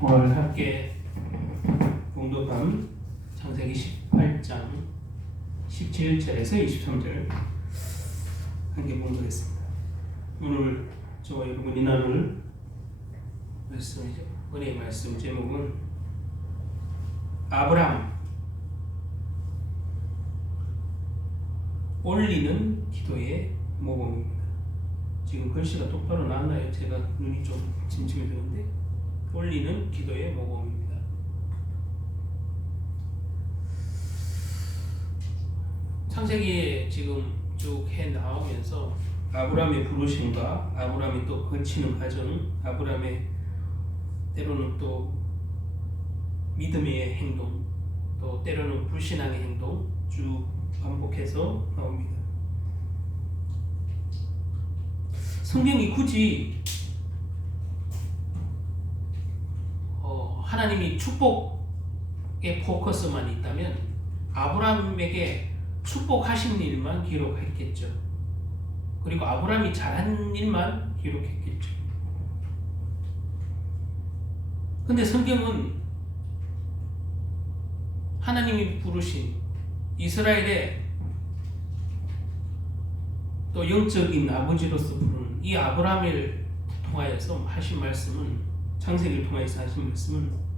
오늘 함께 공독한 창세기 18장 17절에서 23절 함께 공독했습니다. 오늘 저와 여러분이 나눌 말씀이죠. 은혜의 말씀 제목은 아브라함 올리는 기도의 모범입니다. 지금 글씨가 똑바로 나왔나요? 제가 눈이 좀 침침이 되는데 올리는 기도의 모범입니다. 창세기에 지금 쭉 해 나오면서 아브라함의 부르심과 아브라함이 또 거치는 과정, 아브라함의 때로는 또 믿음의 행동, 또 때로는 불신앙의 행동 쭉 반복해서 나옵니다. 성경이 굳이 하나님이 축복의 포커스만 있다면 아브라함에게 축복하신 일만 기록했겠죠. 그리고 아브라함이 잘한 일만 기록했겠죠. 근데 성경은 하나님이 부르신 이스라엘의 또 영적인 아버지로서 부르는 이 아브라함을 통하여서 하신 말씀은, 창세기를 통해서 하신 말씀은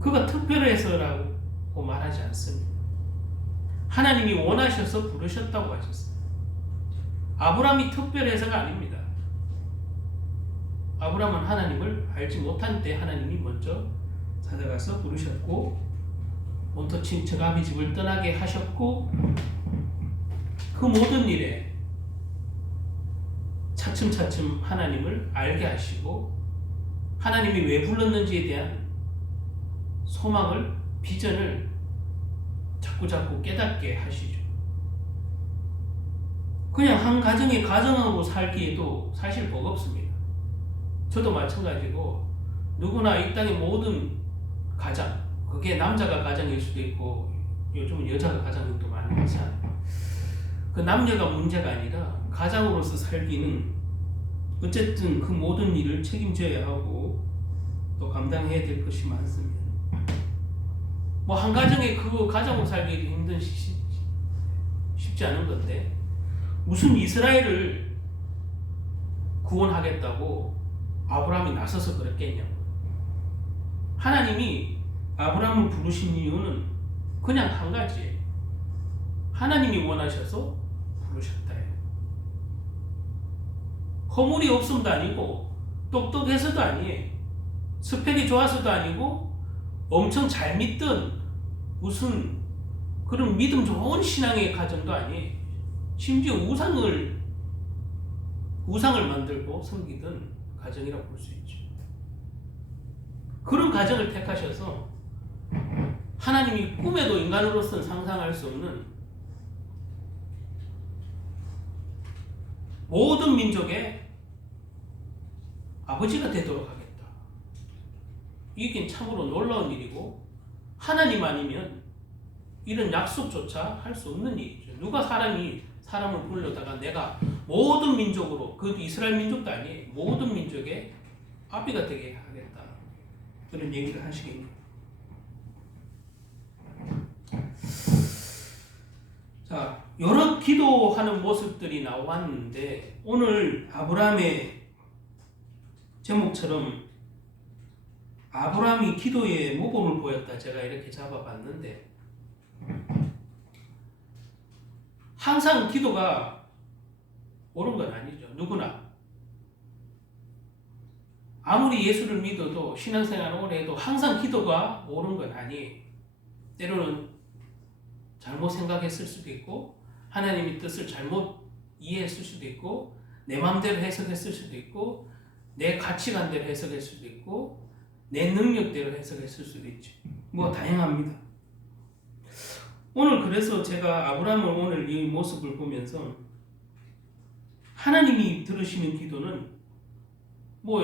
그가 특별해서라고 말하지 않습니다. 하나님이 원하셔서 부르셨다고 하셨어요. 아브라함이 특별해서가 아닙니다. 아브라함은 하나님을 알지 못한 때 하나님이 먼저 찾아가서 부르셨고 온토 친척 아비 집을 떠나게 하셨고 그 모든 일에 차츰차츰 하나님을 알게 하시고 하나님이 왜 불렀는지에 대한 소망을, 비전을 자꾸자꾸 깨닫게 하시죠. 그냥 한 가정의 가정하고 살기에도 사실 버겁습니다. 저도 마찬가지고 누구나 이 땅의 모든 가장, 그게 남자가 가장일 수도 있고 요즘은 여자가 가장도 많잖아요. 그 남녀가 문제가 아니라 가장으로서 살기는 어쨌든 그 모든 일을 책임져야 하고 또 감당해야 될 것이 많습니다. 뭐 한 가정에 그 가정으로 살기 힘든 쉽지 않은 건데 무슨 이스라엘을 구원하겠다고 아브라함이 나서서 그랬겠냐고. 하나님이 아브라함을 부르신 이유는 그냥 한 가지예요. 하나님이 원하셔서 부르셨다. 허물이 없음도 아니고 똑똑해서도 아니에요. 스펙이 좋아서도 아니고 엄청 잘 믿던 무슨 그런 믿음 좋은 신앙의 가정도 아니에요. 심지어 우상을 만들고 섬기던 가정이라고 볼 수 있죠. 그런 가정을 택하셔서 하나님이 꿈에도 인간으로서는 상상할 수 없는 모든 민족의 아버지가 되도록 하겠다. 이게 참으로 놀라운 일이고 하나님 아니면 이런 약속조차 할 수 없는 일이죠. 누가 사람을 불러다가 내가 모든 민족으로, 그것도 이스라엘 민족도 아니에요. 모든 민족의 아비가 되게 하겠다. 그런 얘기를 하시겠네요. 자, 여러 기도하는 모습들이 나왔는데 오늘 아브라함의 제목처럼 아브라함이 기도의 모범을 보였다. 제가 이렇게 잡아봤는데 항상 기도가 옳은 건 아니죠. 누구나 아무리 예수를 믿어도 신앙생활을 오래 해도 항상 기도가 옳은 건 아니에요. 때로는 잘못 생각했을 수도 있고 하나님의 뜻을 잘못 이해했을 수도 있고 내 마음대로 해석했을 수도 있고 내 가치관대로 해석했을 수도 있고 내 능력대로 해석했을 수도 있죠. 뭐 다양합니다. 오늘 그래서 제가 아브라함을 오늘 이 모습을 보면서 하나님이 들으시는 기도는 뭐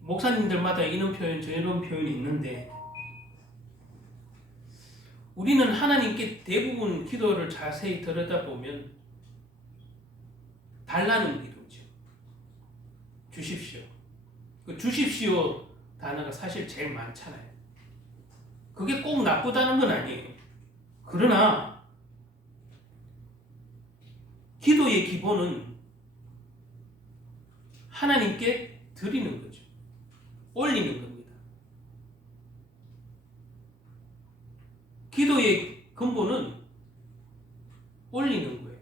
목사님들마다 이런 표현 저런 표현이 있는데 우리는 하나님께 대부분 기도를 자세히 들여다보면 달라는 기도죠. 주십시오. 그 주십시오 단어가 사실 제일 많잖아요. 그게 꼭 나쁘다는 건 아니에요. 그러나 기도의 기본은 하나님께 드리는 거죠. 올리는 겁니다. 기도의 근본은 올리는 거예요.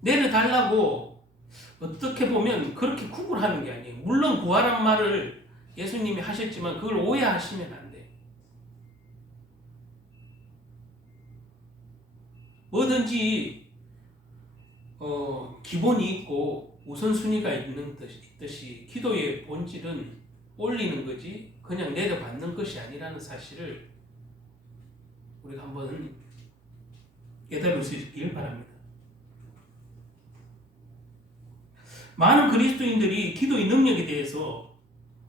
내려달라고 어떻게 보면 그렇게 구분하는 게 아니에요. 물론 구하란 말을 예수님이 하셨지만 그걸 오해하시면 안 돼요. 뭐든지 기본이 있고 우선순위가 있듯이 기도의 본질은 올리는 거지 그냥 내려받는 것이 아니라는 사실을 우리가 한번 깨달을 수 있길 바랍니다. 많은 그리스도인들이 기도의 능력에 대해서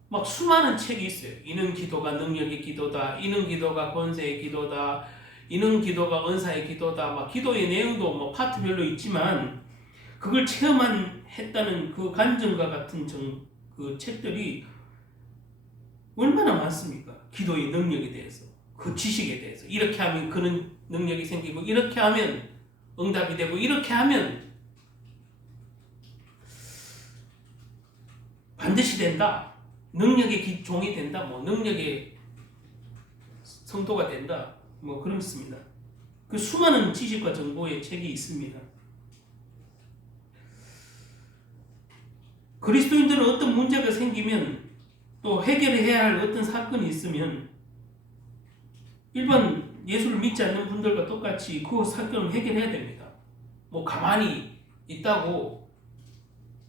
막 수많은 책이 있어요. 이는 기도가 능력의 기도다. 이는 기도가 권세의 기도다. 이는 기도가 은사의 기도다. 막 기도의 내용도 뭐 파트별로 있지만 그걸 체험했다는 그 간증과 같은 그 책들이 얼마나 많습니까? 기도의 능력에 대해서, 그 지식에 대해서. 이렇게 하면 그런 능력이 생기고, 이렇게 하면 응답이 되고, 이렇게 하면 반드시 된다. 능력의 종이 된다. 뭐 능력의 성도가 된다. 뭐 그렇습니다. 그 수많은 지식과 정보의 책이 있습니다. 그리스도인들은 어떤 문제가 생기면 또 해결해야 할 어떤 사건이 있으면 일반 예수를 믿지 않는 분들과 똑같이 그 사건을 해결해야 됩니다. 뭐 가만히 있다고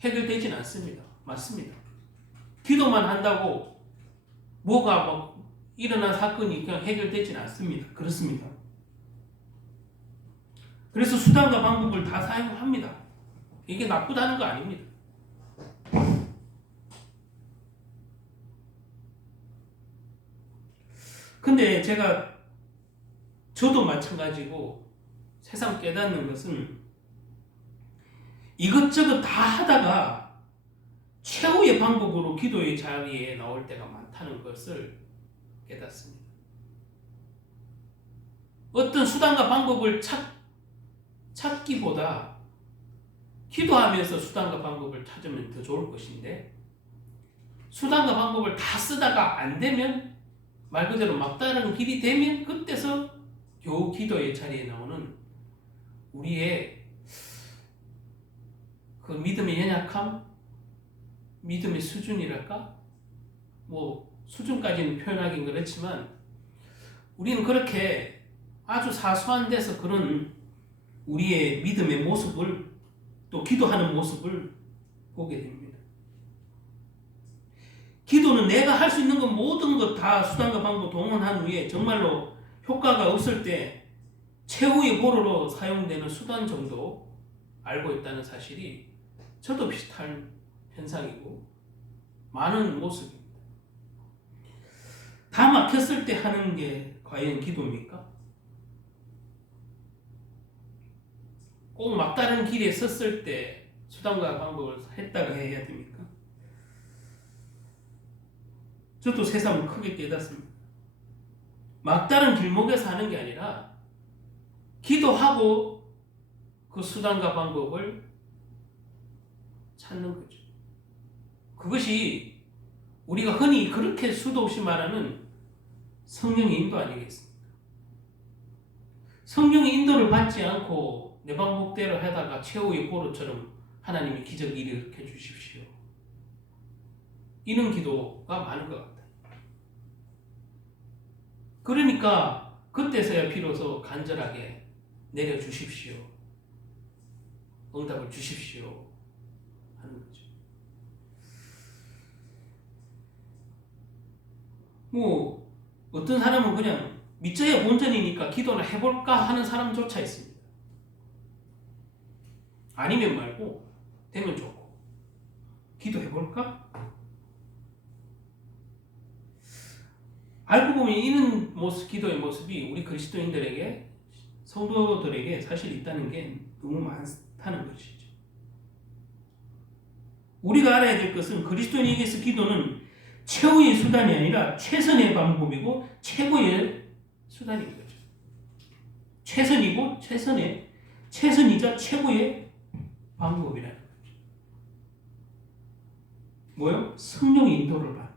해결되진 않습니다. 맞습니다. 기도만 한다고 뭐가 막 일어난 사건이 그냥 해결되진 않습니다. 그렇습니다. 그래서 수단과 방법을 다 사용합니다. 이게 나쁘다는 거 아닙니다. 근데 저도 마찬가지고 세상 깨닫는 것은 이것저것 다 하다가 최후의 방법으로 기도의 자리에 나올 때가 많다는 것을 깨닫습니다. 어떤 수단과 방법을 찾기보다 기도하면서 수단과 방법을 찾으면 더 좋을 것인데 수단과 방법을 다 쓰다가 안 되면 말 그대로 막다른 길이 되면 그때서 겨우 기도의 자리에 나오는 우리의 그 믿음의 연약함, 믿음의 수준이랄까? 뭐 수준까지는 표현하긴 그렇지만 우리는 그렇게 아주 사소한 데서 그런 우리의 믿음의 모습을 또 기도하는 모습을 보게 됩니다. 기도는 내가 할 수 있는 건 모든 것 다 수단과 방법 동원한 후에 정말로 효과가 없을 때 최후의 보루로 사용되는 수단 정도 알고 있다는 사실이 저도 비슷한 현상이고 많은 모습입니다. 다 막혔을 때 하는 게 과연 기도입니까? 꼭 막다른 길에 섰을 때 수단과 방법을 했다가 해야 됩니까? 저도 새삼 크게 깨닫습니다. 막다른 길목에서 하는 게 아니라 기도하고 그 수단과 방법을 찾는 거죠. 그것이 우리가 흔히 그렇게 수도 없이 말하는 성령의 인도 아니겠습니까? 성령의 인도를 받지 않고 내 방법대로 하다가 최후의 보루처럼 하나님이 기적을 일으켜 주십시오. 이런 기도가 많은 것 같아요. 그러니까 그때서야 비로소 간절하게 내려주십시오. 응답을 주십시오. 하는 거죠. 뭐 어떤 사람은 그냥 믿져야 본전이니까 기도를 해볼까 하는 사람조차 있습니다. 아니면 말고 되면 좋고 기도해볼까? 알고 보면 이런 기도의 모습이 우리 그리스도인들에게 성도들에게 사실 있다는 게 너무 많다는 것이죠. 우리가 알아야 될 것은 그리스도인에게서 기도는 최후의 수단이 아니라 최선의 방법이고 최고의 수단인 거죠. 최선이고 최선이자 최고의 방법이라는 거죠. 뭐요? 성령의 인도를 받는.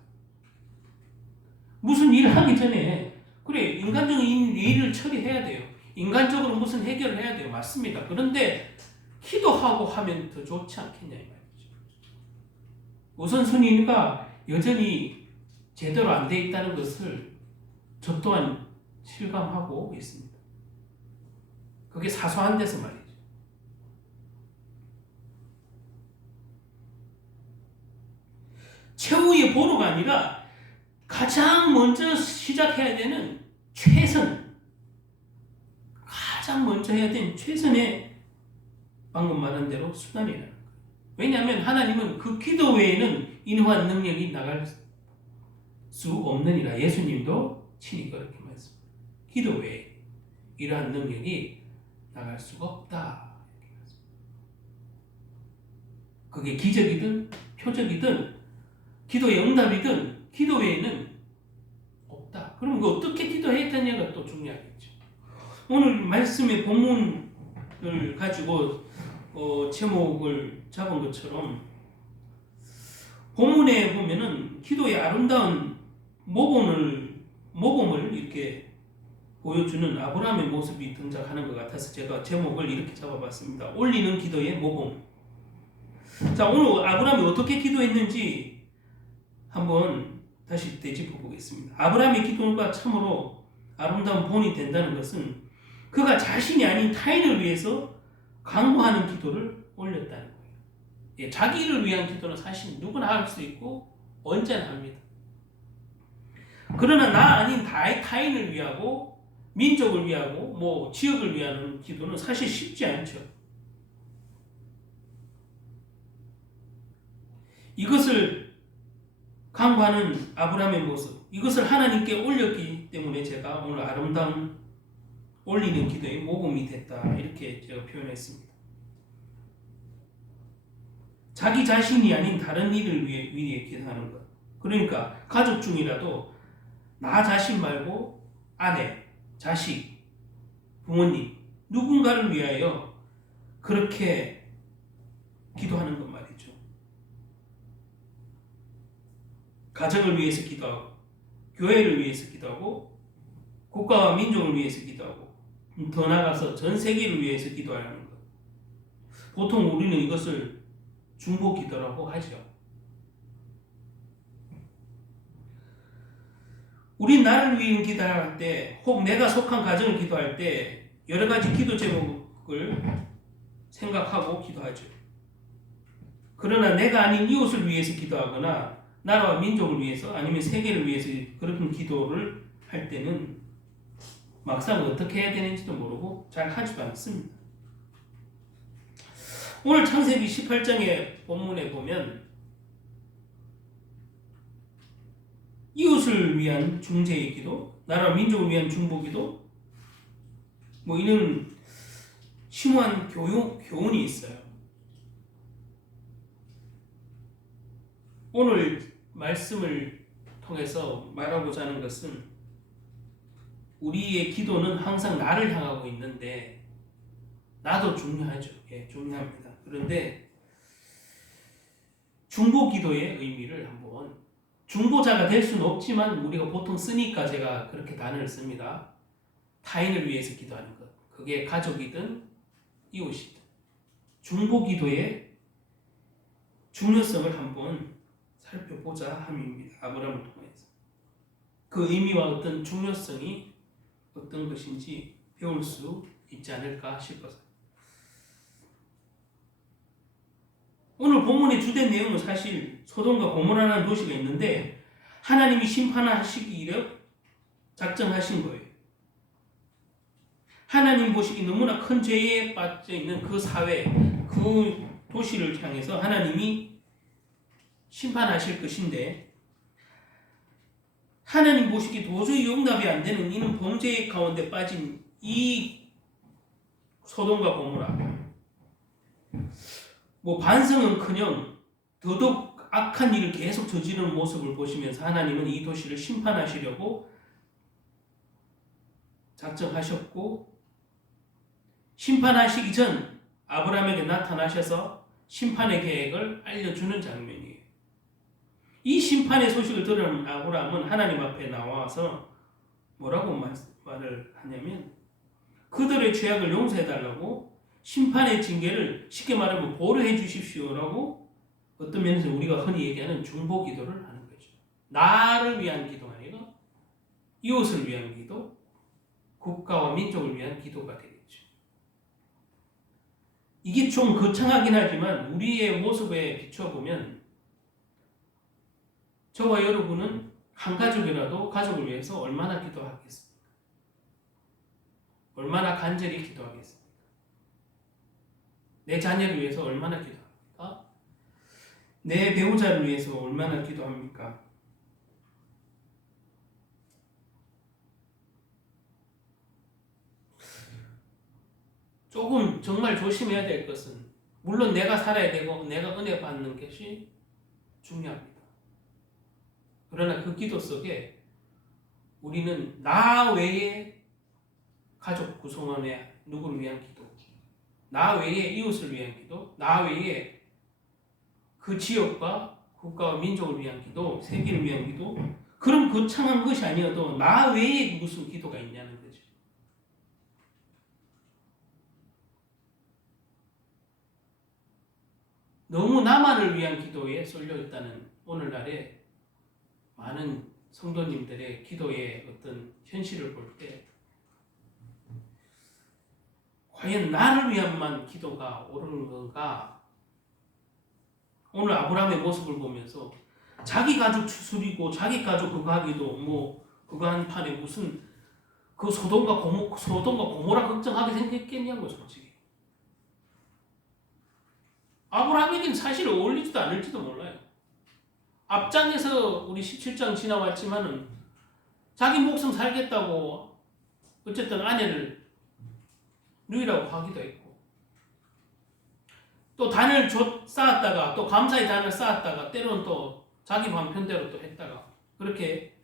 무슨 일을 하기 전에 그래 인간적인 일을 처리해야 돼요. 인간적으로 무슨 해결을 해야 돼요. 맞습니다. 그런데 기도하고 하면 더 좋지 않겠냐 이 말이죠. 우선순위가 여전히 제대로 안 돼 있다는 것을 저 또한 실감하고 있습니다. 그게 사소한 데서 말이죠. 최후의 보루가 아니라 가장 먼저 시작해야 되는 가장 먼저 해야 되는 최선의 방금 말한 대로 수단이라는 거예요. 왜냐하면 하나님은 그 기도 외에는 이러한 능력이 나갈 수 없느니라. 예수님도 친히 그렇게 말씀합니다. 기도 외에 이러한 능력이 나갈 수가 없다. 그게 기적이든 표적이든 기도의 응답이든 기도 외에는 없다. 그럼 어떻게 기도했느냐가 또 중요하겠죠. 오늘 말씀의 본문을 가지고 제목을 잡은 것처럼 본문에 보면은 기도의 아름다운 모범을 이렇게 보여주는 아브라함의 모습이 등장하는 것 같아서 제가 제목을 이렇게 잡아봤습니다. 올리는 기도의 모범. 자, 오늘 아브라함이 어떻게 기도했는지 한번 다시 되짚어 보겠습니다. 아브라함의 기도가 참으로 아름다운 본이 된다는 것은 그가 자신이 아닌 타인을 위해서 강구하는 기도를 올렸다는 거예요. 예, 자기를 위한 기도는 사실 누구나 할 수 있고 언제나 합니다. 그러나 나 아닌 타인을 위하고 민족을 위하고 지역을 위한 기도는 사실 쉽지 않죠. 이것을 강구하는 아브라함의 모습, 이것을 하나님께 올렸기 때문에 제가 오늘 아름다운 올리는 기도의 모범이 됐다 이렇게 제가 표현했습니다. 자기 자신이 아닌 다른 이를 위해 기도하는 것. 그러니까 가족 중이라도 나 자신 말고 아내, 자식, 부모님 누군가를 위하여 그렇게 기도하는 것 말이죠. 가정을 위해서 기도하고 교회를 위해서 기도하고 국가와 민족을 위해서 기도하고 더 나아가서 전 세계를 위해서 기도하는 것. 보통 우리는 이것을 중보 기도라고 하죠. 우리 나를 위해 기도할 때 혹 내가 속한 가정을 기도할 때 여러 가지 기도 제목을 생각하고 기도하죠. 그러나 내가 아닌 이웃을 위해서 기도하거나 나라와 민족을 위해서 아니면 세계를 위해서 그런 기도를 할 때는 막상 어떻게 해야 되는지도 모르고 잘 하지도 않습니다. 오늘 창세기 18장의 본문에 보면 이웃을 위한 중재의 기도, 나라와 민족을 위한 중보기도 이런 심오한 교훈이 있어요. 오늘 말씀을 통해서 말하고자 하는 것은 우리의 기도는 항상 나를 향하고 있는데 나도 중요하죠. 예, 중요합니다. 그런데 중보기도의 의미를 한번 중보자가 될 수는 없지만 우리가 보통 쓰니까 제가 그렇게 단어를 씁니다. 타인을 위해서 기도하는 것. 그게 가족이든 이웃이든 중보기도의 중요성을 한번 살펴보자 함입니다. 아브라함을 통해서 그 의미와 어떤 중요성이 어떤 것인지 배울 수 있지 않을까 싶어서 오늘 본문의 주된 내용은 사실 소돔과 고모라라는 도시가 있는데 하나님이 심판하시기로 작정하신 거예요. 하나님 보시기 너무나 큰 죄에 빠져 있는 그 사회, 그 도시를 향해서 하나님이 심판하실 것인데 하나님 보시기 도저히 용납이 안 되는 이는 범죄 가운데 빠진 이 소돔과 고모라 반성은커녕 더더욱 악한 일을 계속 저지르는 모습을 보시면서 하나님은 이 도시를 심판하시려고 작정하셨고, 심판하시기 전 아브라함에게 나타나셔서 심판의 계획을 알려주는 장면이에요. 이 심판의 소식을 들은 아브라함은 하나님 앞에 나와서 뭐라고 말을 하냐면, 그들의 죄악을 용서해달라고, 심판의 징계를 쉽게 말하면 보류해 주십시오라고, 어떤 면에서 우리가 흔히 얘기하는 중보 기도를 하는 거죠. 나를 위한 기도가 아니라 이웃을 위한 기도, 국가와 민족을 위한 기도가 되겠죠. 이게 좀 거창하긴 하지만 우리의 모습에 비춰보면 저와 여러분은 한 가족이라도 가족을 위해서 얼마나 기도하겠습니까? 얼마나 간절히 기도하겠습니까? 내 자녀를 위해서 얼마나 기도합니까? 내 배우자를 위해서 얼마나 기도합니까? 조금 정말 조심해야 될 것은, 물론 내가 살아야 되고 내가 은혜 받는 것이 중요합니다. 그러나 그 기도 속에 우리는 나 외에 가족 구성원의 누구를 위한 기도, 나 외에 이웃을 위한 기도, 나 외에 그 지역과 국가와 민족을 위한 기도, 세계를 위한 기도, 그런 거창한 것이 아니어도 나 외에 무슨 기도가 있냐는 거죠. 너무 나만을 위한 기도에 쏠려 있다는 오늘날의 많은 성도님들의 기도의 어떤 현실을 볼 때, 과연 나를 위한만 기도가 옳은 건가? 오늘 아브라함의 모습을 보면서 자기 가족 추스리고 자기 가족 그거 하기도 뭐 그거 한 판에 무슨 그 소돔과 고모라 걱정하게 생겼겠냐고. 솔직히 아브라함에게는 사실 어울리지도 않을지도 몰라요. 앞장에서 우리 17장 지나왔지만은 자기 목숨 살겠다고 어쨌든 아내를 누이라고 하기도 했고, 또 단을 쌓았다가 또 감사의 단을 쌓았다가 때로는 또 자기 방편대로 또 했다가, 그렇게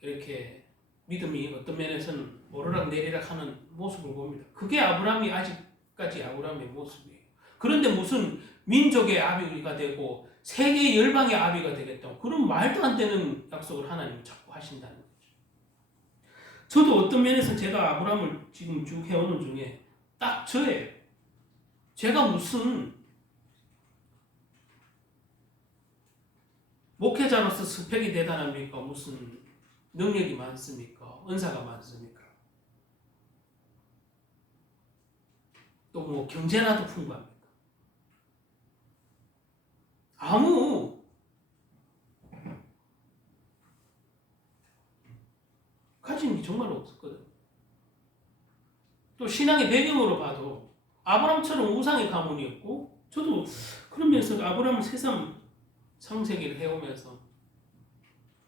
이렇게 믿음이 어떤 면에서는 오르락 내리락 하는 모습을 봅니다. 그게 아브라함이 아직까지 아브라함의 모습이에요. 그런데 무슨 민족의 아비가 되고 세계 열방의 아비가 되겠다고, 그런 말도 안 되는 약속을 하나님이 자꾸 하신다는 거죠. 저도 어떤 면에서 제가 아브라함을 지금 쭉 해오는 중에 딱 저예요. 제가 무슨 목회자로서 스펙이 대단합니까? 무슨 능력이 많습니까? 은사가 많습니까? 또 뭐 경제나도 풍부합니까? 아무 가진 게 정말 없었거든. 또 신앙의 배경으로 봐도 아브라함처럼 우상의 가문이었고, 저도 그런 면에서 아브라함을 새삼 창세기를 해오면서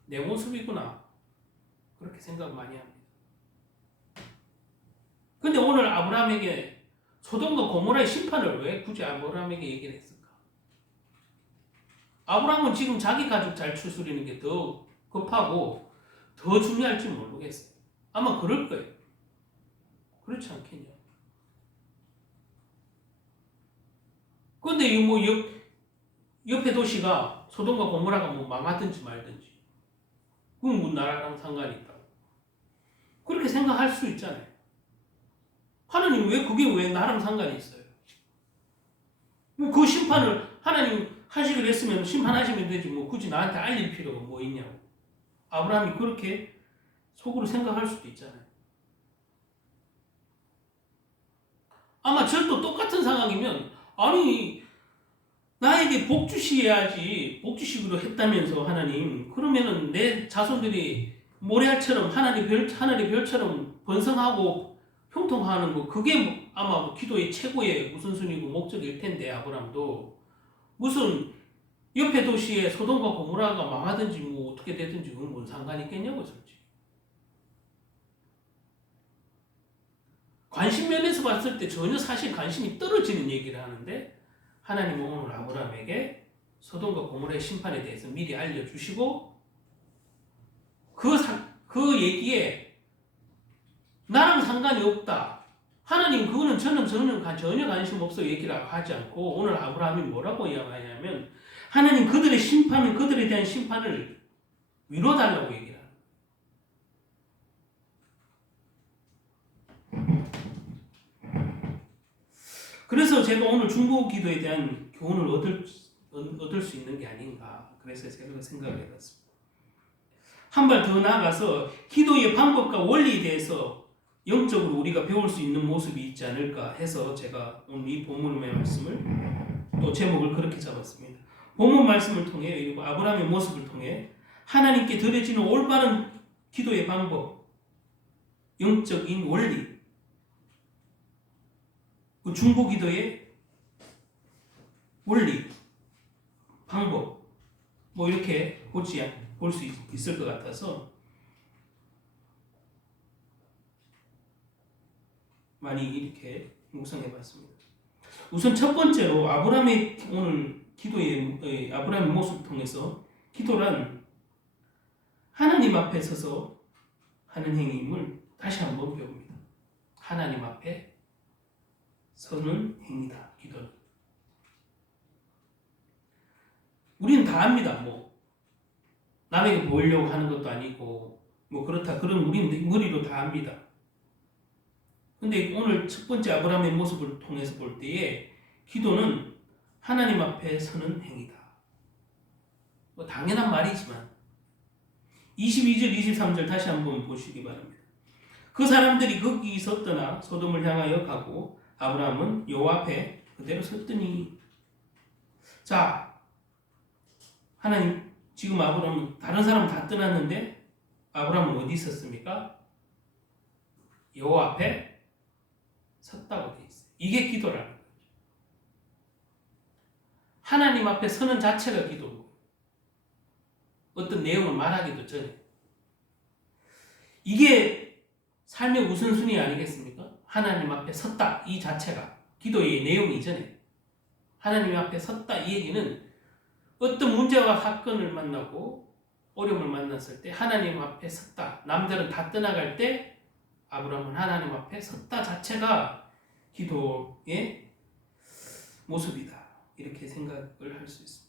내 모습이구나 그렇게 생각 많이 합니다. 근데 오늘 아브라함에게 소돔과 고모라의 심판을 왜 굳이 아브라함에게 얘기를 했을까? 아브라함은 지금 자기 가족 잘 추스리는 게 더 급하고 더 중요할지 모르겠어요. 아마 그럴 거예요. 그렇지 않겠냐? 근데 뭐 옆에 도시가 소돔과 고모라가 뭐 망하든지 말든지 그건 뭐 나라랑 상관이 있다고 그렇게 생각할 수 있잖아요. 하나님 그게 왜 나랑 상관이 있어요? 뭐 그 심판을 하나님 하시기로 했으면 심판하시면 되지 뭐 굳이 나한테 알릴 필요가 뭐 있냐고. 아브라함이 그렇게 속으로 생각할 수도 있잖아요. 아마 저도 똑같은 상황이면, 아니 나에게 복 주셔야지, 복 주시기로 했다면서 하나님, 그러면은 내 자손들이 모래알처럼 하늘의 별처럼 번성하고 형통하는 거, 그게 아마 기도의 최고의 우선순위고 목적일 텐데, 아브라함도 무슨 옆에 도시에 소돔과 고모라가 망하든지 뭐 어떻게 되든지 그건 뭔 상관이 있겠냐고. 솔직히 관심 면에서 봤을 때 전혀 사실 관심이 떨어지는 얘기를 하는데, 하나님은 오늘 아브라함에게 소돔과 고모라의 심판에 대해서 미리 알려주시고 그 얘기에 나랑 상관이 없다. 하나님 그거는 저는 전혀 관심 없어 얘기를 하지 않고 오늘 아브라함이 뭐라고 이야기하냐면 하나님 그들의 심판은 그들에 대한 심판을 미뤄달라고 얘기를 합니다. 그래서 제가 오늘 중보 기도에 대한 교훈을 얻을 수 있는 게 아닌가. 그래서 제가 생각을 해봤습니다. 한 발 더 나아가서 기도의 방법과 원리에 대해서 영적으로 우리가 배울 수 있는 모습이 있지 않을까 해서 제가 오늘 이 본문의 말씀을 또 제목을 그렇게 잡았습니다. 본문 말씀을 통해 그리고 아브라함의 모습을 통해 하나님께 드려지는 올바른 기도의 방법, 영적인 원리, 그 중보 기도의 원리, 방법 뭐 이렇게 볼 수 있을 것 같아서 많이 이렇게 묵상해 봤습니다. 우선 첫 번째로 아브라함의 오늘 기도의 아브라함의 모습을 통해서 기도란 하나님 앞에 서서 하는 행위임을 다시 한번 배웁니다. 하나님 앞에 서는 행위다. 기도는. 우리는 다 압니다. 뭐 남에게 보이려고 하는 것도 아니고 뭐 그렇다. 그런 우리는 머리로 다 압니다. 근데 오늘 첫 번째 아브라함의 모습을 통해서 볼 때에 기도는 하나님 앞에 서는 행위다. 뭐 당연한 말이지만 22절, 23절 다시 한번 보시기 바랍니다. 그 사람들이 거기 섰더나 소돔을 향하여 가고 아브라함은 여호와 앞에 그대로 섰더니 자 하나님 지금 아브라함은 다른 사람 다 떠났는데 아브라함은 어디 있었습니까? 여호와 앞에 섰다고 되어 있어요. 이게 기도라는 거죠. 하나님 앞에 서는 자체가 기도고 어떤 내용을 말하기도 전에 이게 삶의 우선순위 아니겠습니까? 하나님 앞에 섰다 이 자체가 기도의 내용 이전에 하나님 앞에 섰다 이 얘기는 어떤 문제와 사건을 만나고 어려움을 만났을 때 하나님 앞에 섰다. 남들은 다 떠나갈 때 아브라함은 하나님 앞에 섰다 자체가 기도의 모습이다. 이렇게 생각을 할 수 있습니다.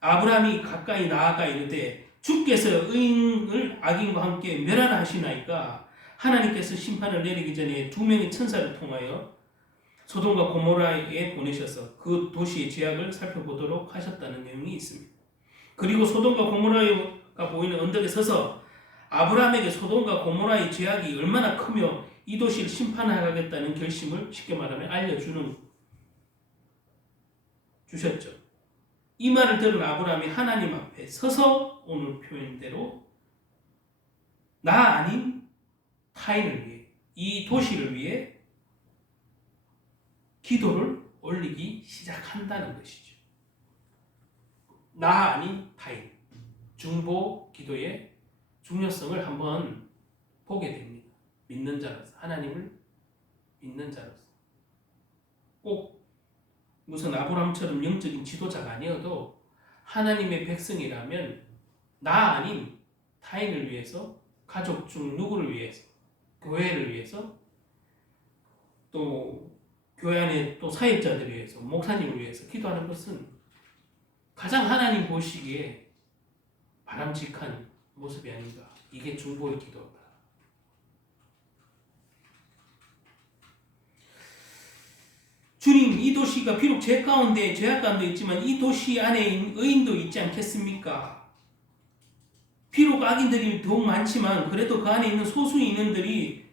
아브라함이 가까이 나아가 이르되 주께서 의인을 악인과 함께 멸하라 하시나이까 하나님께서 심판을 내리기 전에 2명의 천사를 통하여 소돔과 고모라에 보내셔서 그 도시의 죄악을 살펴보도록 하셨다는 내용이 있습니다. 그리고 소돔과 고모라가 보이는 언덕에 서서 아브라함에게 소돔과 고모라의 죄악이 얼마나 크며 이 도시를 심판하겠다는 결심을 쉽게 말하면 주셨죠. 이 말을 들은 아브라함이 하나님 앞에 서서 오늘 표현대로 나 아닌 타인을 위해 이 도시를 위해 기도를 올리기 시작한다는 것이죠. 나 아닌 타인. 중보 기도의 중요성을 한번 보게 됩니다. 믿는 자로서. 하나님을 믿는 자로서. 꼭 무슨 아브라함처럼 영적인 지도자가 아니어도 하나님의 백성이라면 나 아닌 타인을 위해서, 가족 중 누구를 위해서, 교회를 위해서, 또 교회 안에 또 사역자들을 위해서, 목사님을 위해서 기도하는 것은 가장 하나님 보시기에 바람직한 모습이 아닌가. 이게 중보의 기도다. 주님, 이 도시가 비록 죄악 가운데 있지만 이 도시 안에 의인도 있지 않겠습니까? 비록 악인들이 더욱 많지만 그래도 그 안에 있는 소수 인원들이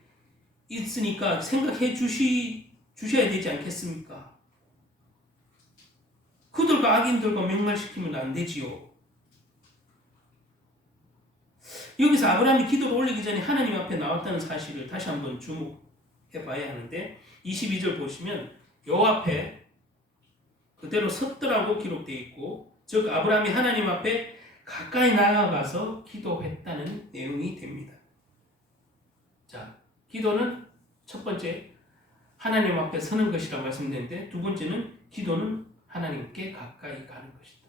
있으니까 생각해 주셔야 되지 않겠습니까? 그들과 악인들과 명말시키면 안 되지요. 여기서 아브라함이 기도를 올리기 전에 하나님 앞에 나왔다는 사실을 다시 한번 주목해 봐야 하는데 22절 보시면 여호와 앞에 그대로 섰더라고 기록되어 있고 즉 아브라함이 하나님 앞에 가까이 나아가서 기도했다는 내용이 됩니다. 자, 기도는 첫 번째 하나님 앞에 서는 것이라 말씀드렸는데 두 번째는 기도는 하나님께 가까이 가는 것이다.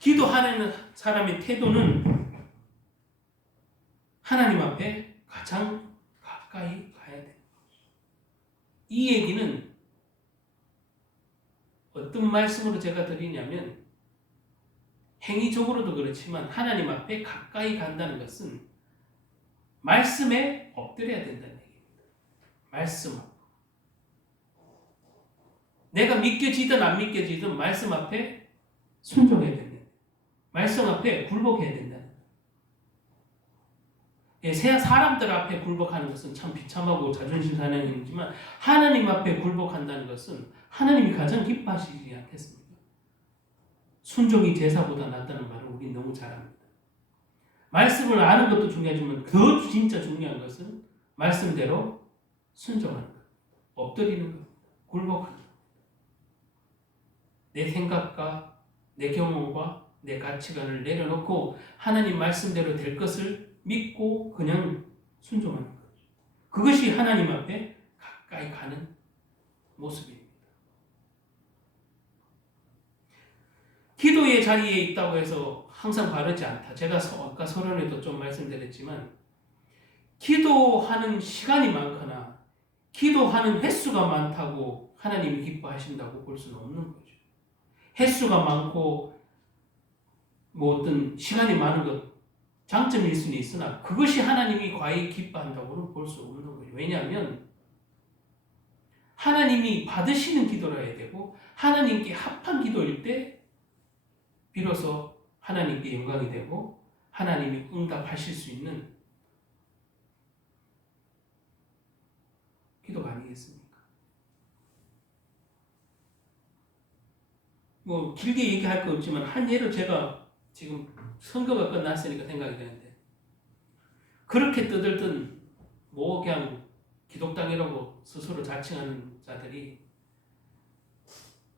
기도하는 사람의 태도는 하나님 앞에 가장 가까이 가야 됩니다. 이 얘기는 어떤 말씀으로 제가 드리냐면 행위적으로도 그렇지만 하나님 앞에 가까이 간다는 것은 말씀에 엎드려야 된다는 얘기입니다. 말씀 앞. 내가 믿겨지든 안 믿겨지든 말씀 앞에 순종해야 된다. 말씀 앞에 굴복해야 된다. 사람들 앞에 굴복하는 것은 참 비참하고 자존심 상하는 일이지만 하나님 앞에 굴복한다는 것은 하나님이 가장 기뻐하시지 않겠습니까? 순종이 제사보다 낫다는 말을 우리 너무 잘 압니다. 말씀을 아는 것도 중요하지만 더 진짜 중요한 것은 말씀대로 순종하는 것, 엎드리는 것, 굴복하는 것. 내 생각과 내 경험과 내 가치관을 내려놓고 하나님 말씀대로 될 것을 믿고 그냥 순종하는 거죠. 그것이 하나님 앞에 가까이 가는 모습입니다. 기도의 자리에 있다고 해서 항상 바르지 않다. 제가 아까 서론에도 좀 말씀드렸지만 기도하는 시간이 많거나 기도하는 횟수가 많다고 하나님이 기뻐하신다고 볼 수는 없는 거죠. 횟수가 많고 어떤 시간이 많은 것 장점일 수는 있으나 그것이 하나님이 과히 기뻐한다고는 볼 수 없는 거예요. 왜냐하면 하나님이 받으시는 기도라 해야 되고 하나님께 합한 기도일 때 비로소 하나님께 영광이 되고 하나님이 응답하실 수 있는 기도가 아니겠습니까? 길게 얘기할 거 없지만 한 예를 제가 지금 선거가 끝났으니까 생각이 되는데 그렇게 떠들던 그냥 기독당이라고 스스로 자칭하는 자들이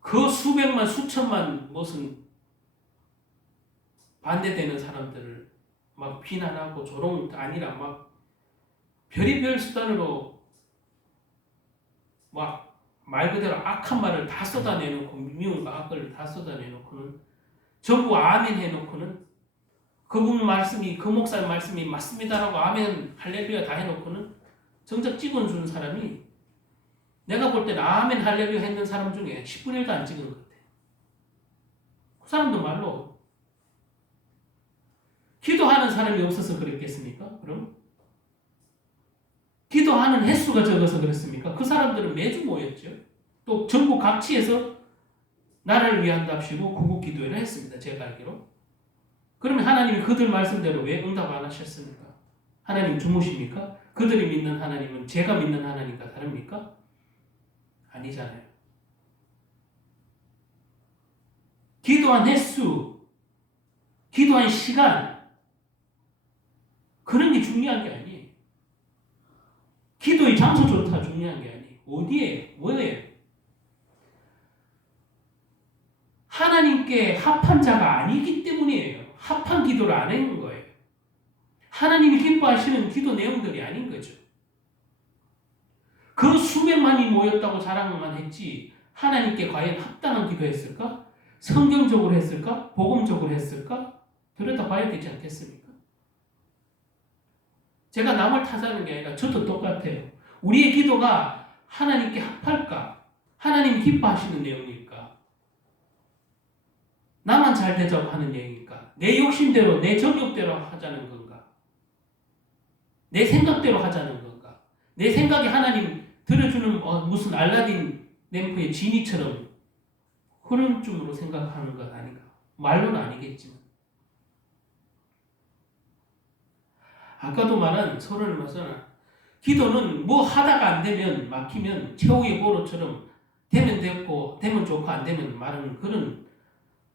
그 수백만 수천만 무슨 반대되는 사람들을 막 비난하고 조롱 아니라 막 별의별 수단으로 막 말 그대로 악한 말을 다 쏟아내놓고 미움과 악을 다 쏟아내놓고는 전부 아멘 해놓고는 그분 말씀이 그 목사의 말씀이 맞습니다라고 아멘 할렐루야 다 해놓고는 정작 찍어준 사람이 내가 볼 때는 아멘 할렐루야 했는 사람 중에 10분의 1도 안 찍은 것 같아. 그 사람도 말로 기도하는 사람이 없어서 그랬겠습니까? 그럼? 기도하는 횟수가 적어서 그랬습니까? 그 사람들은 매주 모였죠. 또 전국 각지에서 나라를 위한답시고 구국 기도회를 했습니다. 제가 알기로. 그러면 하나님이 그들 말씀대로 왜 응답 안 하셨습니까? 하나님 주무십니까? 그들이 믿는 하나님은 제가 믿는 하나님과 다릅니까? 아니잖아요. 기도한 횟수, 기도한 시간, 그런 게 중요한 게 아니에요. 기도의 장소조차 중요한 게 아니에요. 어디에, 뭐예요? 하나님께 합한 자가 아니기 때문이에요. 합한 기도를 안 하는 거예요. 하나님이 기뻐하시는 기도 내용들이 아닌 거죠. 그 수백만이 모였다고 자랑만 했지 하나님께 과연 합당한 기도했을까? 성경적으로 했을까? 복음적으로 했을까? 들여다봐야 되지 않겠습니까? 제가 남을 탓하는 게 아니라 저도 똑같아요. 우리의 기도가 하나님께 합할까? 하나님이 기뻐하시는 내용일까? 나만 잘 되자고 하는 내용일까? 내 욕심대로, 내 정욕대로 하자는 건가? 내 생각대로 하자는 건가? 내 생각이 하나님 들어주는 무슨 알라딘 램프의 지니처럼 그런 쪽으로 생각하는 것 아닌가? 말로는 아니겠지만. 아까도 말한 서론을 봐서는 기도는 뭐 하다가 안 되면 막히면 최후의 보루처럼 되면 됐고 되면 좋고 안 되면 말하는 그런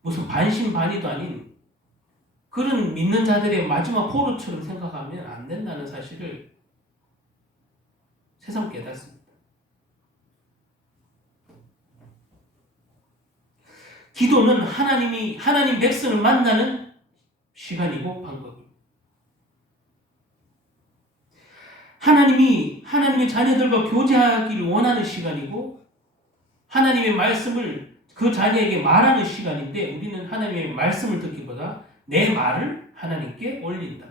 무슨 반신반의도 아닌 그런 믿는 자들의 마지막 포로처럼 생각하면 안 된다는 사실을 새삼 깨닫습니다. 기도는 하나님 백성을 만나는 시간이고 방법입니다. 하나님이 하나님의 자녀들과 교제하기를 원하는 시간이고 하나님의 말씀을 그 자녀에게 말하는 시간인데 우리는 하나님의 말씀을 듣기보다 내 말을 하나님께 올린다.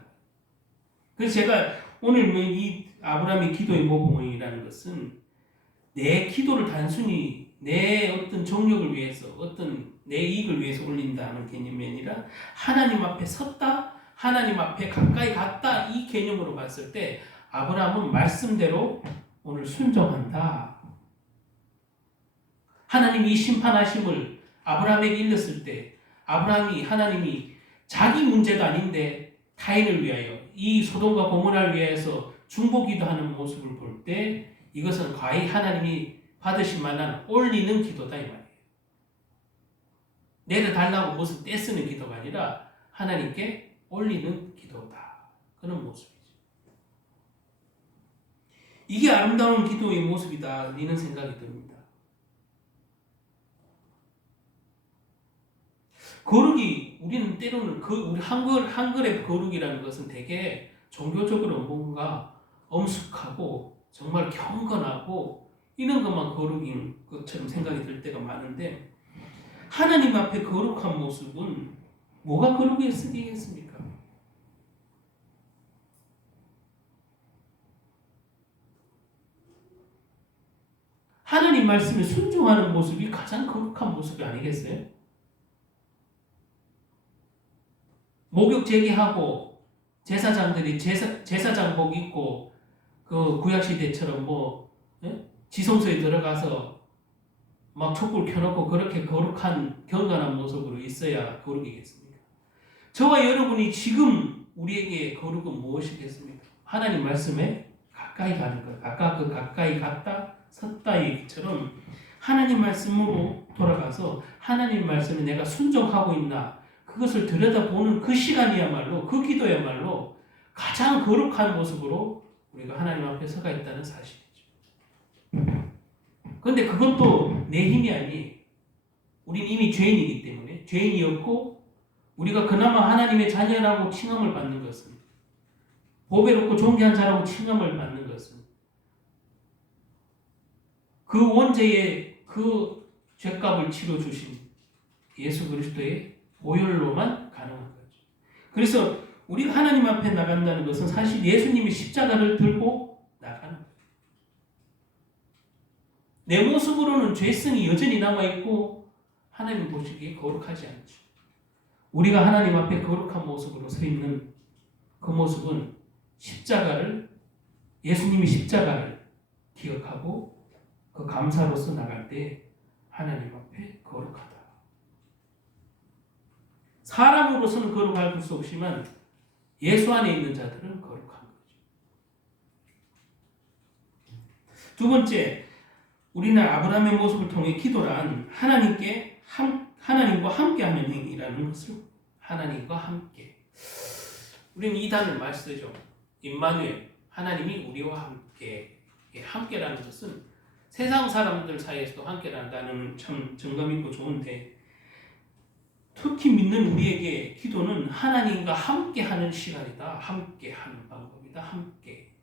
그래서 제가 오늘 이 아브라함의 기도의 모범이라는 것은 내 기도를 단순히 내 어떤 정욕을 위해서 어떤 내 이익을 위해서 올린다는 개념이 아니라 하나님 앞에 섰다, 하나님 앞에 가까이 갔다 이 개념으로 봤을 때 아브라함은 말씀대로 오늘 순종한다. 하나님이 이 심판하심을 아브라함에게 일렀을 때 아브라함이 하나님이 자기 문제도 아닌데 타인을 위하여 이 소돔과 고모라를 위해서 중보기도하는 모습을 볼 때 이것은 과히 하나님이 받으실 만한 올리는 기도다 이 말이에요. 내려달라고 무슨 떼쓰는 기도가 아니라 하나님께 올리는 기도다. 그런 모습이죠. 이게 아름다운 기도의 모습이다 이런 생각이 듭니다. 거룩이 우리는 때로는 우리 한글의 거룩이라는 것은 되게 종교적으로 뭔가 엄숙하고 정말 경건하고 이런 것만 거룩인 것처럼 생각이 들 때가 많은데 하나님 앞에 거룩한 모습은 뭐가 거룩했겠습니까? 하나님 말씀에 순종하는 모습이 가장 거룩한 모습이 아니겠어요? 목욕 제기하고 제사장들이 제사장복 입고 그 구약시대처럼 지성소에 들어가서 막 촛불 켜놓고 그렇게 거룩한 경건한 모습으로 있어야 거룩이겠습니까? 저와 여러분이 지금 우리에게 거룩은 무엇이겠습니까? 하나님 말씀에 가까이 가는 것. 아까 그 가까이 갔다 섰다 얘기처럼 하나님 말씀으로 돌아가서 하나님 말씀에 내가 순종하고 있나 그것을 들여다보는 그 시간이야말로 그 기도야말로 가장 거룩한 모습으로 우리가 하나님 앞에 서가 있다는 사실이죠. 그런데 그것도 내 힘이 아니 우린 이미 죄인이기 때문에 죄인이었고 우리가 그나마 하나님의 자녀라고 칭함을 받는 것은 보배롭고 존귀한 자라고 칭함을 받는 것은 그 원죄의 그 죄값을 치러주신 예수 그리스도의 보혈로만 가능한 거죠. 그래서 우리가 하나님 앞에 나간다는 것은 사실 예수님이 십자가를 들고 나가는 거예요. 내 모습으로는 죄성이 여전히 남아있고 하나님 보시기에 거룩하지 않죠. 우리가 하나님 앞에 거룩한 모습으로 서 있는 그 모습은 예수님이 십자가를 기억하고 그 감사로서 나갈 때 하나님 앞에 거룩하다. 사람으로서는 거룩할 수 없지만 예수 안에 있는 자들은 거룩한 거죠. 두 번째, 우리는 아브라함의 모습을 통해 기도란 하나님과 함께하는 행위라는 것을 하나님과 함께. 우리는 이 단어를 많이 쓰죠. 임마누엘, 하나님이 우리와 함께. 함께라는 것은 세상 사람들 사이에서도 함께라는 단어는 참 정감 있고 좋은데 특히 믿는 우리에게 기도는 하나님과 함께하는 시간이다. 함께하는 방법이다. 함께.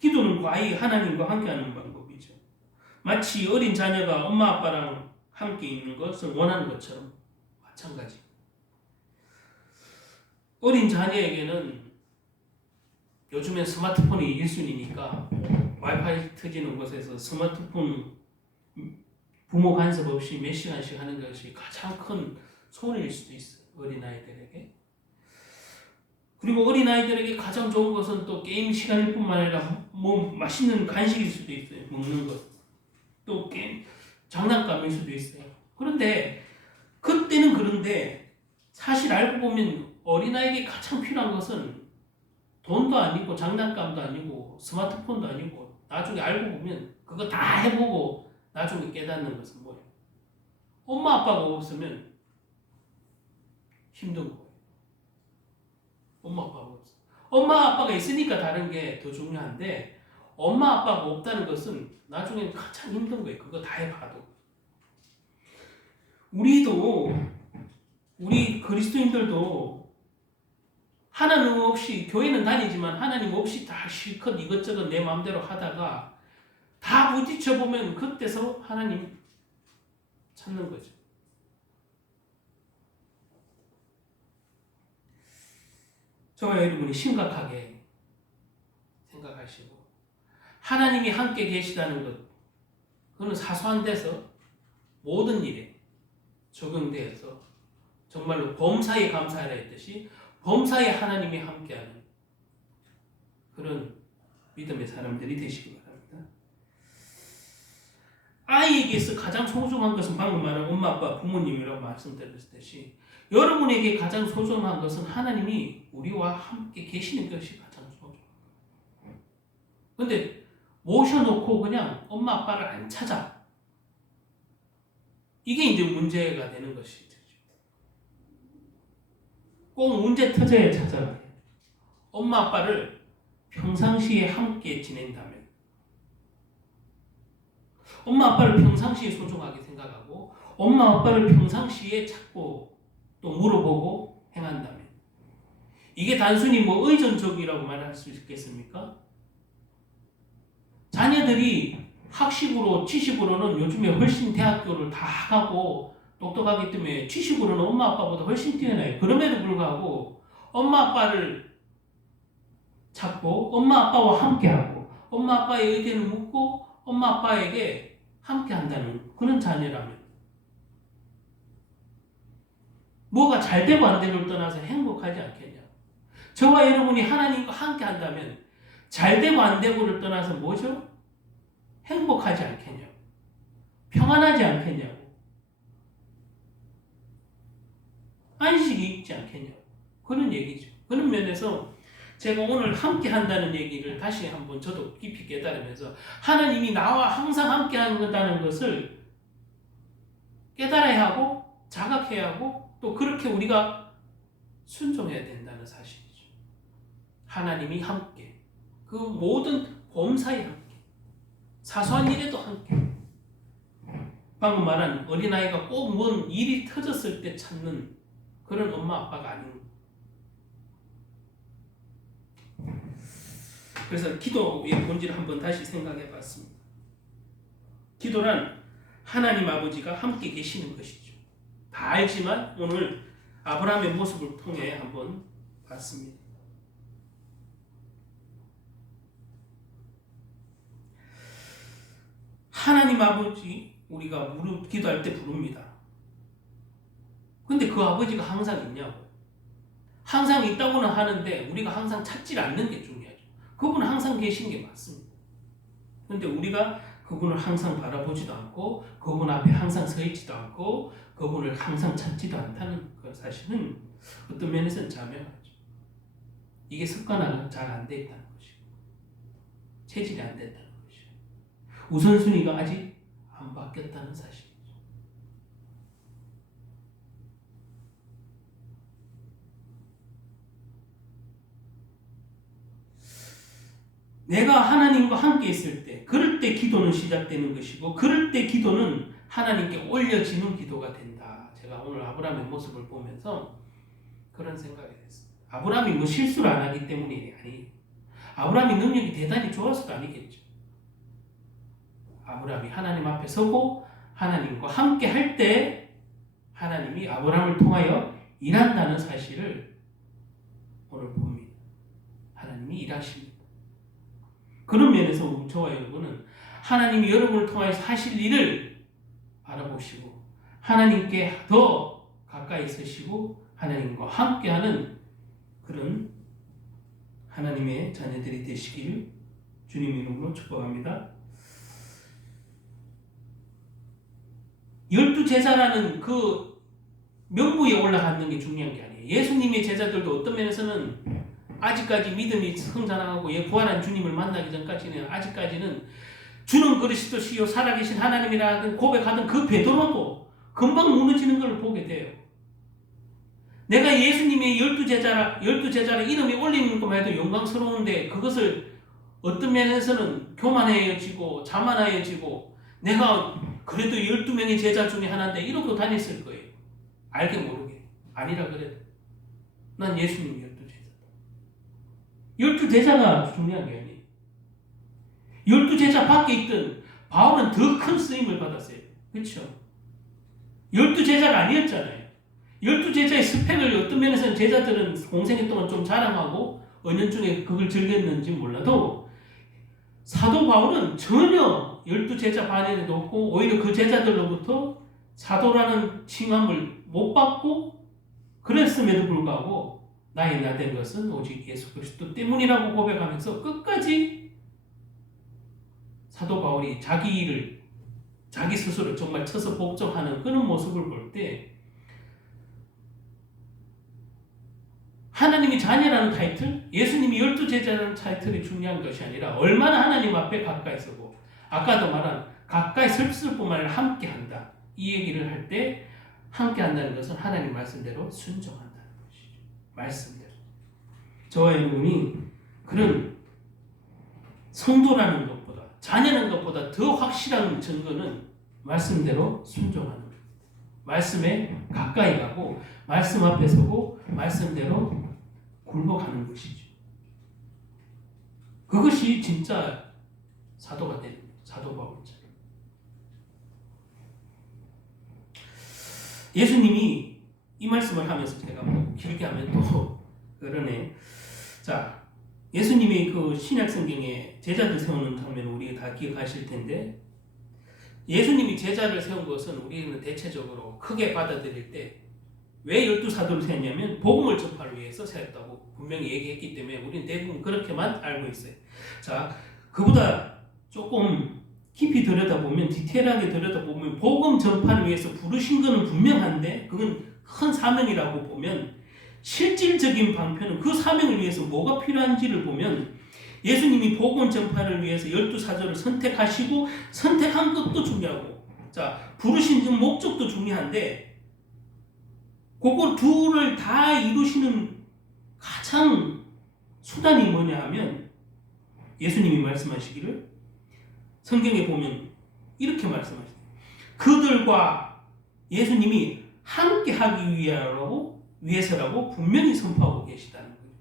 기도는 과히 하나님과 함께하는 방법이죠. 마치 어린 자녀가 엄마 아빠랑 함께 있는 것을 원하는 것처럼 마찬가지. 어린 자녀에게는 요즘엔 스마트폰이 1순위니까 와이파이 터지는 곳에서 스마트폰 부모 간섭 없이 몇 시간씩 하는 것이 가장 큰 손해일 수도 있어요. 어린아이들에게. 그리고 어린아이들에게 가장 좋은 것은 또 게임 시간일 뿐만 아니라 맛있는 간식일 수도 있어요. 먹는 것. 또 게임, 장난감일 수도 있어요. 그런데 그런데 사실 알고 보면 어린아이에게 가장 필요한 것은 돈도 아니고 장난감도 아니고 스마트폰도 아니고 나중에 알고 보면 그거 다 해보고 나중에 깨닫는 것은 뭐예요? 엄마 아빠가 없으면 힘든 거예요. 엄마 아빠가 없어. 엄마 아빠가 있으니까 다른 게 더 중요한데 엄마 아빠가 없다는 것은 나중에 가장 힘든 거예요. 그거 다 해봐도. 우리 그리스도인들도 하나님 없이 교회는 다니지만 하나님 없이 다 실컷 이것저것 내 마음대로 하다가 다 부딪혀 보면 그때서 하나님 찾는 거죠. 저와 여러분이 심각하게 생각하시고 하나님이 함께 계시다는 것, 그건 사소한 데서 모든 일에 적용되어서 정말로 범사에 감사하라 했듯이 범사에 하나님이 함께하는 그런 믿음의 사람들이 되시기 바랍니다. 아이에게서 가장 소중한 것은 방금 말한 엄마, 아빠, 부모님이라고 말씀드렸듯이 여러분에게 가장 소중한 것은 하나님이 우리와 함께 계시는 것이 가장 소중합니다. 근데 모셔놓고 그냥 엄마, 아빠를 안 찾아. 이게 이제 문제가 되는 것이죠. 꼭 문제 터져야 찾아가야 돼요. 엄마, 아빠를 평상시에 함께 지낸다면 엄마, 아빠를 평상시에 소중하게 생각하고 엄마, 아빠를 평상시에 찾고 또 물어보고 행한다면 이게 단순히 뭐 의존적이라고 말할 수 있겠습니까? 자녀들이 학식으로, 지식으로는 요즘에 훨씬 대학교를 다 가고 똑똑하기 때문에 지식으로는 엄마, 아빠보다 훨씬 뛰어나요. 그럼에도 불구하고 엄마, 아빠를 찾고 엄마, 아빠와 함께하고 엄마, 아빠의 의견을 묻고 엄마, 아빠에게 함께한다는 그런 자녀라면 뭐가 잘 되고 안 되고를 떠나서 행복하지 않겠냐. 저와 여러분이 하나님과 함께한다면 잘 되고 안 되고를 떠나서 뭐죠? 행복하지 않겠냐고. 평안하지 않겠냐고. 안식이 있지 않겠냐고. 그런 얘기죠. 그런 면에서 제가 오늘 함께 한다는 얘기를 다시 한번 저도 깊이 깨달으면서 하나님이 나와 항상 함께 한다는 것을 깨달아야 하고 자각해야 하고 또 그렇게 우리가 순종해야 된다는 사실이죠. 하나님이 함께, 그 모든 범사에 함께, 사소한 일에도 함께. 방금 말한 어린아이가 꼭 뭔 일이 터졌을 때 찾는 그런 엄마 아빠가 아닌. 그래서 기도의 본질을 한번 다시 생각해 봤습니다. 기도란 하나님 아버지가 함께 계시는 것이죠. 다 알지만 오늘 아브라함의 모습을 통해 한번 봤습니다. 하나님 아버지 우리가 무릎 기도할 때 부릅니다. 근데 그 아버지가 항상 있냐고. 항상 있다고는 하는데 우리가 항상 찾지 않는 게 중요하죠. 그분은 항상 계신 게 맞습니다. 근데 우리가 그분을 항상 바라보지도 않고 그분 앞에 항상 서 있지도 않고 그분을 항상 찾지도 않다는 그 사실은 어떤 면에서는 자명하죠. 이게 습관화가 잘 안 돼 있다는 것이고 체질이 안 됐다는 것이고 우선순위가 아직 안 바뀌었다는 사실이죠. 내가 하나님과 함께 있을 때 그럴 때 기도는 시작되는 것이고 그럴 때 기도는 하나님께 올려지는 기도가 된다. 제가 오늘 아브라함의 모습을 보면서 그런 생각이 됐습니다. 아브라함이 뭐 실수를 안 하기 때문이 아니에요. 아브라함이 능력이 대단히 좋아서도 아니겠죠. 아브라함이 하나님 앞에 서고 하나님과 함께 할 때 하나님이 아브라함을 통하여 일한다는 사실을 오늘 봅니다. 하나님이 일하십니다. 그런 면에서 저와 여러분은 하나님이 여러분을 통하여서 하실 일을 알아보시고 하나님께 더 가까이 서시고 하나님과 함께하는 그런 하나님의 자녀들이 되시길 주님 이름으로 축복합니다. 12제자라는 그 명부에 올라가는 게 중요한 게 아니에요. 예수님의 제자들도 어떤 면에서는 아직까지 믿음이 성장하고 부활한 주님을 만나기 전까지는 아직까지는 주는 그리스도시요 살아계신 하나님이라는 고백하던 그 베드로도 금방 무너지는 걸 보게 돼요. 내가 예수님의 12제자라 이름이 올리는 것만 해도 영광스러운데 그것을 어떤 면에서는 교만해지고 자만해지고 내가 그래도 12명의 제자 중에 하나인데 이러고 다녔을 거예요. 알게 모르게. 아니라 그래도 난 예수님 12제자다. 12제자가 중요한 게 아니에요. 12제자 밖에 있던 바울은 더 큰 쓰임을 받았어요. 그렇죠? 12제자가 아니었잖아요. 12제자의 스펙을 어떤 면에서는 제자들은 공생애 동안 좀 자랑하고 은연중에 그걸 즐겼는지 몰라도 사도 바울은 전혀 12제자 반에도 없고 오히려 그 제자들로부터 사도라는 칭함을 못 받고 그랬음에도 불구하고 나의 나 된 것은 오직 예수 그리스도 때문이라고 고백하면서 끝까지 사도 바울이 자기 스스로 정말 쳐서 복종하는 그런 모습을 볼 때 하나님이 자녀라는 타이틀, 예수님이 12제자라는 타이틀이 중요한 것이 아니라 얼마나 하나님 앞에 가까이 서고 아까도 말한 가까이 설 뿐만 아니라 함께 한다. 이 얘기를 할 때 함께 한다는 것은 하나님 말씀대로 순종한다는 것이죠. 말씀대로. 저와 여러분이 그런 성도라는 것보다 자녀라는 것보다 더 확실한 증거는 말씀대로 순종하는 것. 말씀에 가까이 가고 말씀 앞에 서고 말씀대로 굴복하는 것이죠. 그것이 진짜 사도가 되는 사도 바울이죠. 예수님이 이 말씀을 하면서 제가 뭐 길게 하면 또 그러네. 자, 예수님이 그 신약 성경에 제자들 세우는 하면 우리가 다 기억하실 텐데 예수님이 제자를 세운 것은 우리는 대체적으로 크게 받아들일 때 왜 12사도를 세웠냐면 복음을 전파를 위해서 세웠다고 분명히 얘기했기 때문에 우리는 대부분 그렇게만 알고 있어요. 자, 그보다 조금 깊이 들여다보면 디테일하게 들여다보면 복음 전파를 위해서 부르신 것은 분명한데 그건 큰 사명이라고 보면 실질적인 방편은 그 사명을 위해서 뭐가 필요한지를 보면 예수님이 복음 전파를 위해서 12사도를 선택하시고 선택한 것도 중요하고 자 부르신 목적도 중요한데 그걸 둘을 다 이루시는 가장 수단이 뭐냐 하면 예수님이 말씀하시기를 성경에 보면 이렇게 말씀하시죠. 그들과 예수님이 함께 하기 위해서라고 분명히 선포하고 계시다는 거예요.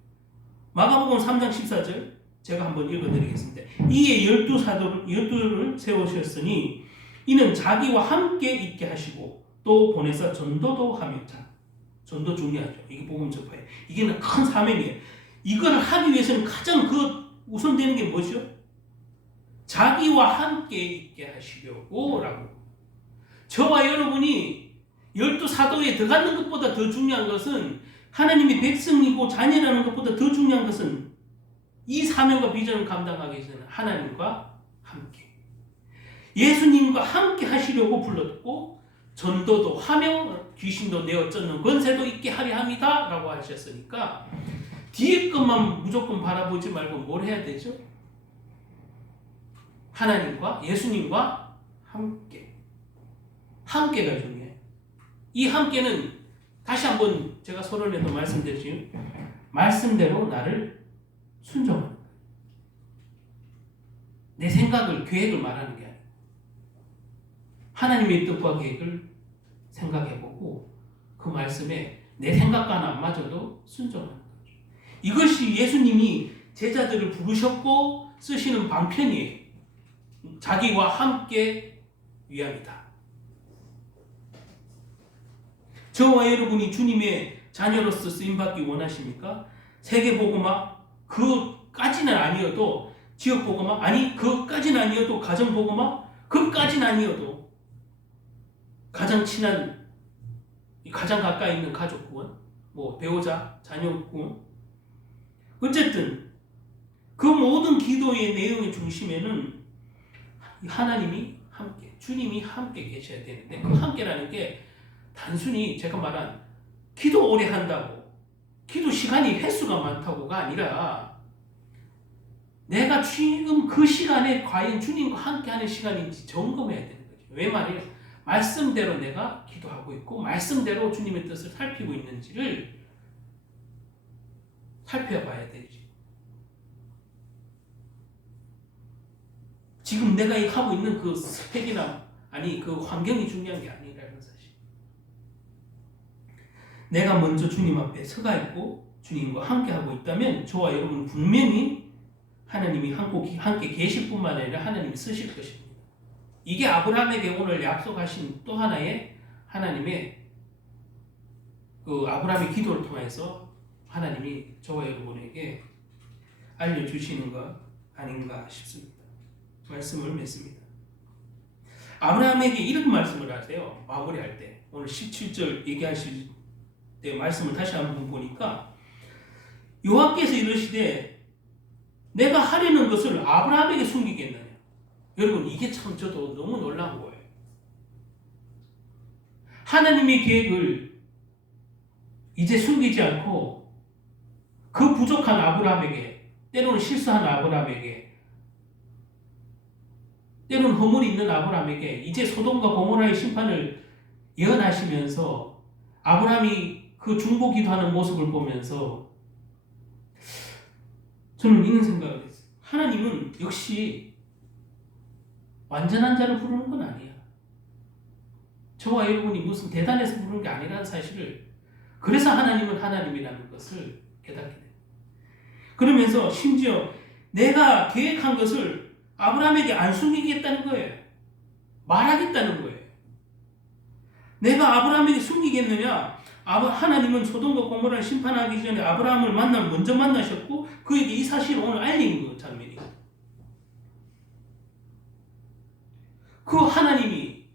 마가복음 3장 14절 제가 한번 읽어드리겠습니다. 이에 12를 세우셨으니 이는 자기와 함께 있게 하시고 또 보내서 전도도 하며 자, 전도 중요하죠. 이게 복음 전파예요. 이게 큰 사명이에요. 이걸 하기 위해서는 가장 우선되는 게 뭐죠? 자기와 함께 있게 하시려고 라고. 저와 여러분이 12사도에 들어가는 것보다 더 중요한 것은 하나님의 백성이고 자녀라는 것보다 더 중요한 것은 이 사명과 비전을 감당하기 위해서는 하나님과 함께 예수님과 함께 하시려고 불렀고 전도도 하며 귀신도 내어 쫓는 권세도 있게 하려 합니다 라고 하셨으니까 뒤에 것만 무조건 바라보지 말고 뭘 해야 되죠? 하나님과 예수님과 함께가 중요해요. 이 함께는 다시 한번 제가 서론에도 말씀드렸지만 말씀대로 나를 순종하는 거예요. 내 생각을 계획을 말하는 게 아니에요. 하나님의 뜻과 계획을 생각해보고 그 말씀에 내 생각과는 안 맞아도 순종하는 거죠. 이것이 예수님이 제자들을 부르셨고 쓰시는 방편이에요. 자기와 함께 위함이다. 저와 여러분이 주님의 자녀로서 쓰임받기 원하십니까? 세계복음화 그까지는 아니어도 지역복음화 아니 그까지는 아니어도 가정복음화 그까지는 아니어도 가장 친한 가장 가까이 있는 가족 구원 뭐 배우자 자녀 구원 어쨌든 그 모든 기도의 내용의 중심에는 하나님이 함께 주님이 함께 계셔야 되는데 그 함께라는 게 단순히 제가 말한 기도 오래 한다고 기도 시간이 횟수가 많다고가 아니라 내가 지금 그 시간에 과연 주님과 함께하는 시간인지 점검해야 되는 거죠. 왜 말이에요? 말씀대로 내가 기도하고 있고 말씀대로 주님의 뜻을 살피고 있는지를 살펴봐야 되지. 지금 내가 하고 있는 그 스펙이나 아니 그 환경이 중요한 게 아니라는 사실. 내가 먼저 주님 앞에 서가 있고 주님과 함께하고 있다면 저와 여러분 분명히 하나님이 함께 계실 뿐만 아니라 하나님이 쓰실 것입니다. 이게 아브라함에게 오늘 약속하신 또 하나의 하나님의 아브라함의 기도를 통해서 하나님이 저와 여러분에게 알려주시는 것 아닌가 싶습니다. 말씀을 맺습니다. 아브라함에게 이런 말씀을 하세요. 마무리할 때. 오늘 17절 얘기하실 때 말씀을 다시 한번 보니까 여호와께서 이르시되 내가 하려는 것을 아브라함에게 숨기겠느냐. 여러분 이게 참 저도 너무 놀라운 거예요. 하나님의 계획을 이제 숨기지 않고 그 부족한 아브라함에게, 때로는 실수한 아브라함에게, 때로는 허물이 있는 아브라함에게 이제 소돔과 고모라의 심판을 예언하시면서 아브라함이 그 중보기도하는 모습을 보면서 저는 이런 생각을 했어요. 하나님은 역시 완전한 자를 부르는 건 아니야. 저와 여러분이 무슨 대단해서 부르는 게 아니라는 사실을, 그래서 하나님은 하나님이라는 것을 깨닫게 돼요. 그러면서 심지어 내가 계획한 것을 아브라함에게 안 숨기겠다는 거예요. 말하겠다는 거예요. 내가 아브라함에게 숨기겠느냐? 하나님은 소돔과 고모라를 심판하기 전에 아브라함을 먼저 만나셨고 그에게 이 사실을 오늘 알린 그 장면이에요. 그 하나님이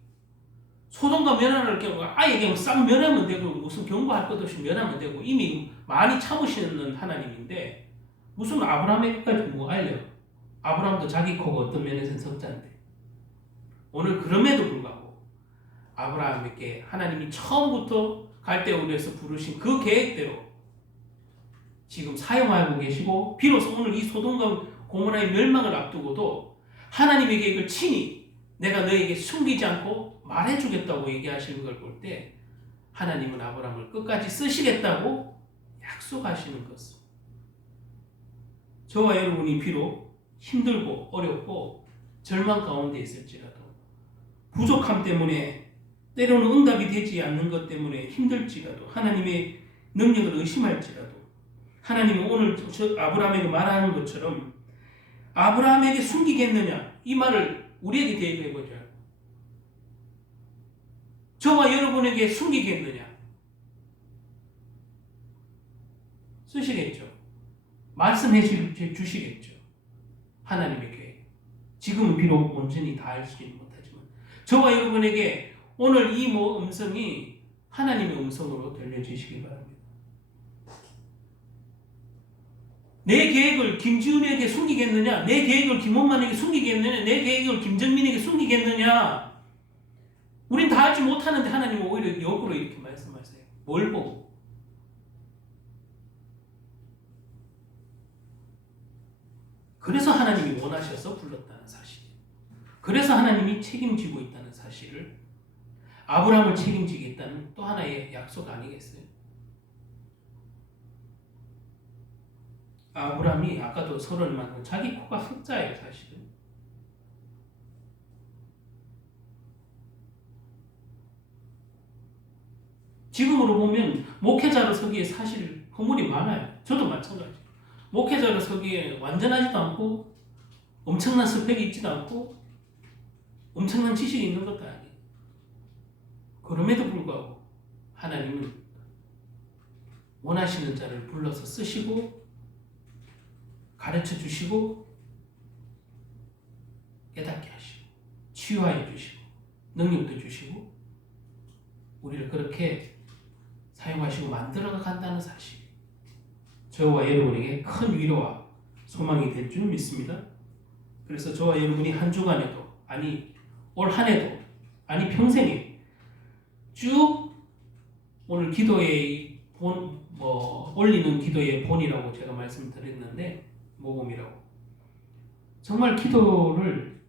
소돔과 멸하를 아예 그냥 싹 멸하면 되고 무슨 경고할 것 없이 멸하면 되고 이미 많이 참으시는 하나님인데 무슨 아브라함에게까지 알려? 아브라함도 자기 코가 어떤 면에서는 석자인데 오늘 그럼에도 불구하고 아브라함에게 하나님이 처음부터 갈대우르에서 부르신 그 계획대로 지금 사용하고 계시고 비로소 오늘 이 소돔과 고모라의 멸망을 앞두고도 하나님의 계획을 친히 내가 너에게 숨기지 않고 말해주겠다고 얘기하시는 걸 볼 때 하나님은 아브라함을 끝까지 쓰시겠다고 약속하시는 것을 저와 여러분이 비록 힘들고 어렵고 절망 가운데 있을지라도 부족함 때문에 때로는 응답이 되지 않는 것 때문에 힘들지라도 하나님의 능력을 의심할지라도 하나님은 오늘 아브라함에게 말하는 것처럼 아브라함에게 숨기겠느냐 이 말을 우리에게 대입해보자. 저와 여러분에게 숨기겠느냐? 쓰시겠죠. 말씀해 주시겠죠. 하나님의 계획. 지금은 비록 온전히 다 알지는 못하지만 저와 여러분에게 오늘 이 음성이 하나님의 음성으로 들려주시기 바랍니다. 내 계획을 김지훈에게 숨기겠느냐? 내 계획을 김원만에게 숨기겠느냐? 내 계획을 김정민에게 숨기겠느냐? 우린 다 알지 못하는데 하나님은 오히려 역으로 이렇게 말씀하세요. 뭘 보고? 그래서 하나님이 원하셔서 불렀다는 사실. 그래서 하나님이 책임지고 있다는 사실을 아브라함을 책임지겠다는 또 하나의 약속 아니겠어요? 아브라함이 아까도 서론을 만든 자기 코가 흑자예요, 사실은. 지금으로 보면 목회자로 서기에 사실 허물이 많아요. 저도 마찬가지예요. 목회자로 서기에 완전하지도 않고 엄청난 스펙이 있지도 않고 엄청난 지식이 있는 것도 아니에요. 그럼에도 불구하고 하나님은 원하시는 자를 불러서 쓰시고 가르쳐 주시고 깨닫게 하시고 치유하여 주시고 능력도 주시고 우리를 그렇게 사용하시고 만들어 간다는 사실, 저와 여러분에게 큰 위로와 소망이 될 줄 믿습니다. 그래서 저와 여러분이 한 주간에도 아니 올 한 해도 아니 평생에 쭉 오늘 기도의 올리는 기도의 본이라고 제가 말씀드렸는데 모범이라고 정말 기도를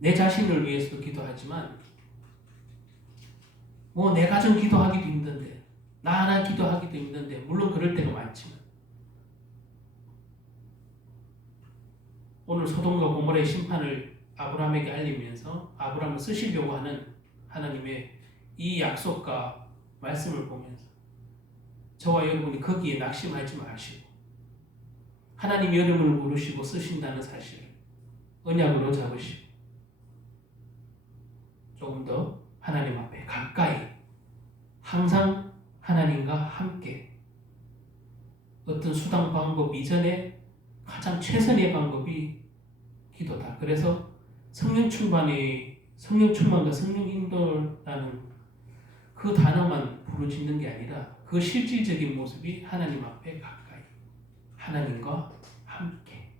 내 자신을 위해서도 기도하지만 내 가정 기도하기도 힘든데 나 하나 기도하기도 힘든데 물론 그럴 때가 많지만 오늘 소돔과 고모라의 심판을 아브라함에게 알리면서 아브라함을 쓰시려고 하는 하나님의 이 약속과 말씀을 보면서 저와 여러분이 거기에 낙심하지 마시고 하나님이 여러분을 부르시고 쓰신다는 사실 언약으로 잡으시고 조금 더 하나님 앞에 가까이 항상 하나님과 함께 어떤 수단 방법 이전에 가장 최선의 방법이 기도다. 그래서 성령 충만과 성령 인도라는 그 단어만 부르짖는 게 아니라 그 실질적인 모습이 하나님 앞에 가까이 하나님과 함께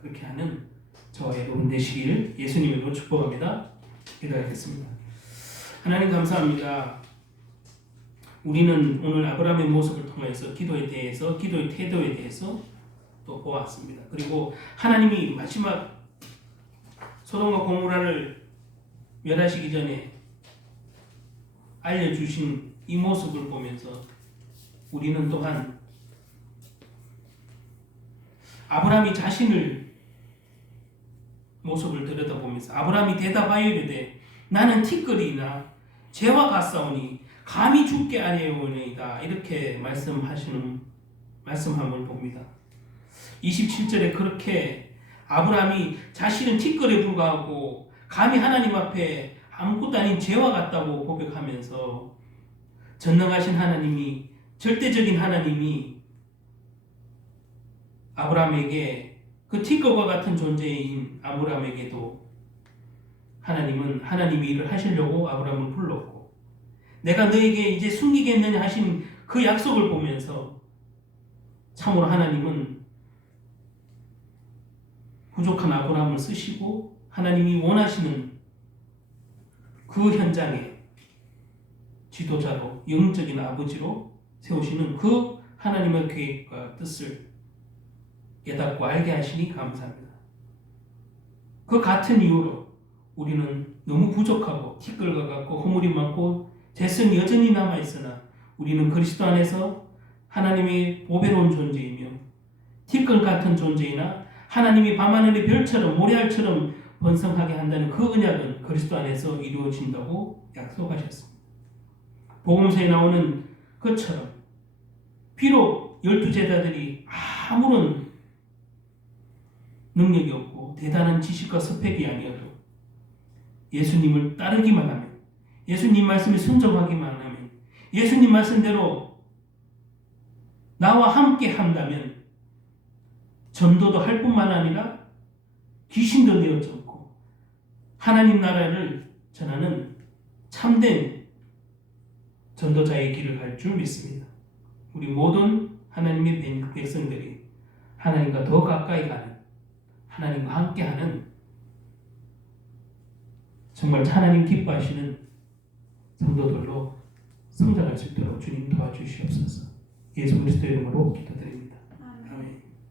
그렇게 하는 저와 여러분 되시길 예수님으로 축복합니다. 기도하겠습니다. 하나님 감사합니다. 우리는 오늘 아브라함의 모습을 통해서 기도의 태도에 대해서 또 보았습니다. 그리고 하나님이 마지막 소돔과 고모라를 멸하시기 전에 알려주신 이 모습을 보면서 우리는 또한 아브라함이 자신을 모습을 들여다보면서 아브라함이 대답하여 이르되 나는 티끌이나 죄와 같사오니 감히 죽게 아니하오니이다 이렇게 말씀함을 봅니다. 27절에 그렇게 아브라함이 자신은 티끌에 불과하고 감히 하나님 앞에 아무것도 아닌 죄와 같다고 고백하면서 전능하신 하나님이 절대적인 하나님이 아브라함에게 그 티끌과 같은 존재인 아브라함에게도 하나님은 하나님이 일을 하시려고 아브라함을 불렀고 내가 너에게 이제 숨기겠느냐 하신 그 약속을 보면서 참으로 하나님은 부족한 아브라함을 쓰시고 하나님이 원하시는 그 현장에 지도자로 영적인 아버지로 세우시는 그 하나님의 계획과 뜻을 깨닫고 알게 하시니 감사합니다. 그 같은 이유로 우리는 너무 부족하고 티끌과 같고 허물이 많고 죄성이 여전히 남아있으나 우리는 그리스도 안에서 하나님의 보배로운 존재이며 티끌 같은 존재이나 하나님이 밤하늘의 별처럼 모래알처럼 번성하게 한다는 그 언약은 그리스도 안에서 이루어진다고 약속하셨습니다. 복음서에 나오는 것처럼 비록 12제자들이 아무런 능력이 없고 대단한 지식과 스펙이 아니어도 예수님을 따르기만 하면 예수님 말씀에 순종하기만 하면 예수님 말씀대로 나와 함께 한다면 전도도 할 뿐만 아니라 귀신도 내어쫓고 하나님 나라를 전하는 참된 전도자의 길을 갈 줄 믿습니다. 우리 모든 하나님의 백성들이 하나님과 더 가까이 가는 하나님과 함께하는 정말 하나님 기뻐하시는 성도들로 성장할 수 있도록 주님 도와주시옵소서. 예수 그리스도 이름으로 기도드립니다.